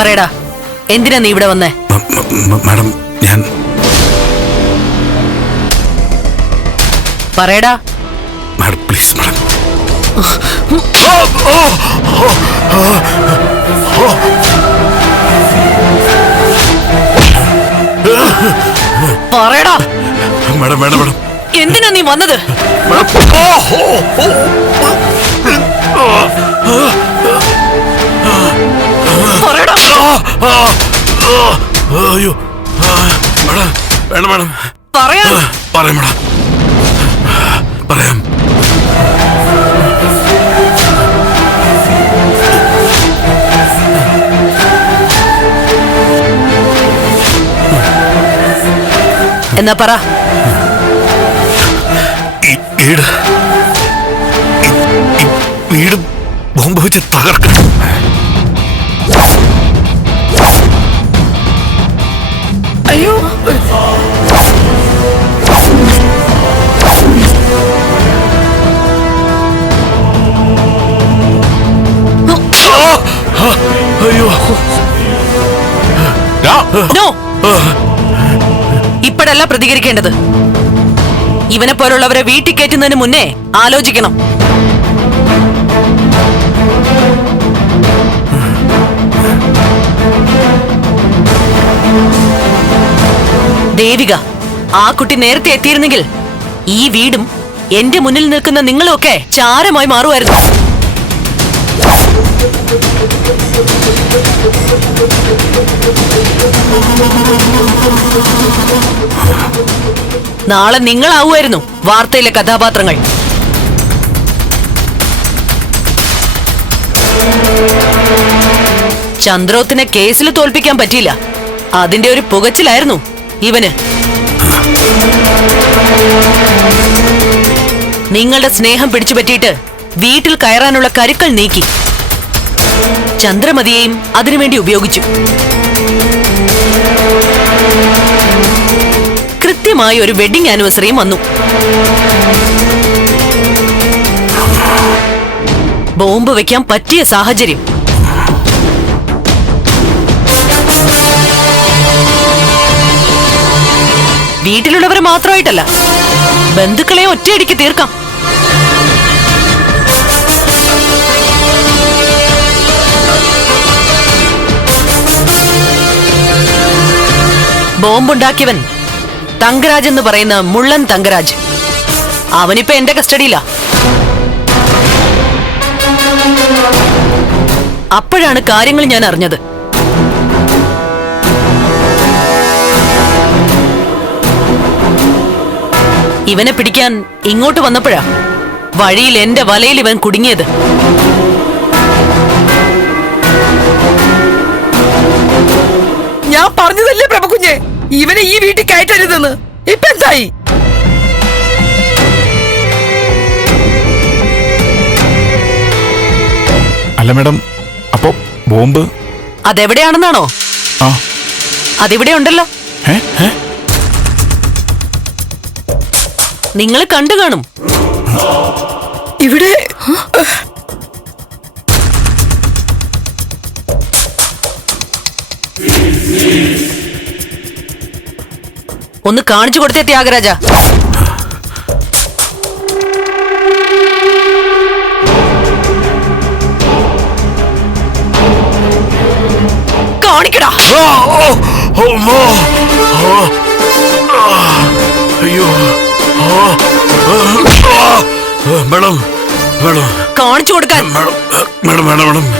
പറയടാ. എന്തിനാ നീ ഇവിടെ വന്നേ? മാഡം ഞാൻ പറയടാ. Madam please madam. പറയടാ. Madam madam madam. എന്തിനാ നീ വന്നത്? പറയടാ മാഡം പറയാം. പറയാം മേഡം. പറയാം. എന്നാ പറ. വീട് വീട് ബോംബ് വെച്ച് തകർക്കണം. അയ്യോ. നോ ഇപ്പോഴല്ല പ്രതികരിക്കേണ്ടത്. ഇവനെ പോലുള്ളവരെ വീട്ടിൽ കയറ്റുന്നതിന് മുന്നേ ആലോചിക്കണം. ദേവിക ആ കുട്ടി നേരത്തെ എത്തിയിരുന്നെങ്കിൽ ഈ വീടും എന്റെ മുന്നിൽ നിൽക്കുന്ന നിങ്ങളുമൊക്കെ ചാരമായി മാറുമായിരുന്നു. നാളെ നിങ്ങളാവുമായിരുന്നു വാർത്തയിലെ കഥാപാത്രങ്ങൾ. ചന്ദ്രോത്തിനെ കേസിൽ തോൽപ്പിക്കാൻ പറ്റിയില്ല. അതിന്റെ ഒരു പുകച്ചിലായിരുന്നു ഇവന്. നിങ്ങളുടെ സ്നേഹം പിടിച്ചു പറ്റിയിട്ട് വീട്ടിൽ കയറാനുള്ള കരുക്കൾ നീക്കി. ചന്ദ്രമതിയെയും അതിനുവേണ്ടി ഉപയോഗിച്ചു. കൃത്യമായി ഒരു വെഡിങ് ആനിവേഴ്സറിയും വന്നു. ബോംബ് വെക്കാൻ പറ്റിയ സാഹചര്യം. വീട്ടിലുള്ളവർ മാത്രമായിട്ടല്ല ബന്ധുക്കളെ ഒറ്റയടിക്ക് തീർക്കാം. ബോംബുണ്ടാക്കിയവൻ തങ്കരാജ് എന്ന് പറയുന്ന മുള്ളൻ തങ്കരാജ്. അവനിപ്പോ എന്റെ കസ്റ്റഡിയിലാ അപ്പോഴാണ് കാര്യങ്ങൾ ഞാൻ അറിഞ്ഞത്. ഇവനെ പിടിക്കാൻ ഇങ്ങോട്ട് വന്നപ്പോഴാ വഴിയിൽ എന്റെ വലയിൽ ഇവൻ കുടുങ്ങിയത്. ഇവനെ ഈ വീട്ടിൽ കയറ്റരുതെന്ന്. ഇപ്പൊ എന്തായി? അല്ല മാഡം അപ്പോ ബോംബ്? അതെവിടെയാണെന്നാണോ? ആ. അതിവിടെ ഉണ്ടല്ലോ ഏ ഏ നിങ്ങൾ കണ്ടു കാണും. ഇവിടെ? ഒന്ന് കാണിച്ചു കൊടുത്തേ ത്യാഗരാജ. കാണിക്കടാ. അയ്യോ. Madam madam. കാണിച്ചു കൊടുക്കാൻ. Madam madam madam.